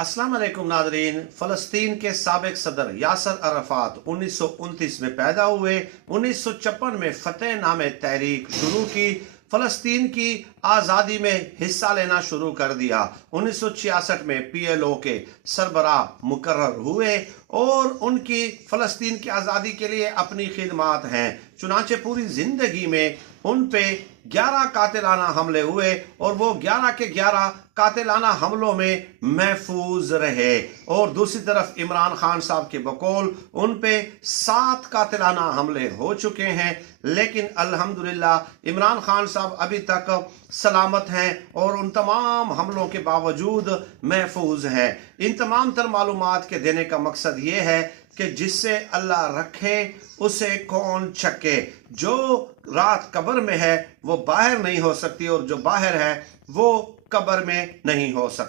अस्सलाम वालेकुम नादरीन। फ़लस्तीन के साबिक सदर यासर अरफात 1929 में पैदा हुए। 1956 में फतेह नामे तहरीक शुरू की, फ़लस्तीन की आज़ादी में हिस्सा लेना शुरू कर दिया। 1966 में PLO के सरबराह मुकर्रर हुए और उनकी फ़लस्तीन की आज़ादी के लिए अपनी खिदमात हैं। चुनांचे पूरी ज़िंदगी में उन पे 11 कातिलाना हमले हुए और वो 11 के 11 कातिलाना हमलों में महफूज रहे। और दूसरी तरफ इमरान खान साहब के बकौल उन पे 7 कातिलाना हमले हो चुके हैं, लेकिन अल्हम्दुलिल्लाह इमरान खान साहब अभी तक सलामत हैं और उन तमाम हमलों के बावजूद महफूज हैं। इन तमाम तर मालूमात के देने का मकसद ये है कि जिससे अल्लाह रखे उसे कौन छके। जो रात कब्र में है वो बाहर नहीं हो सकती और जो बाहर है वो कब्र में नहीं हो सकती।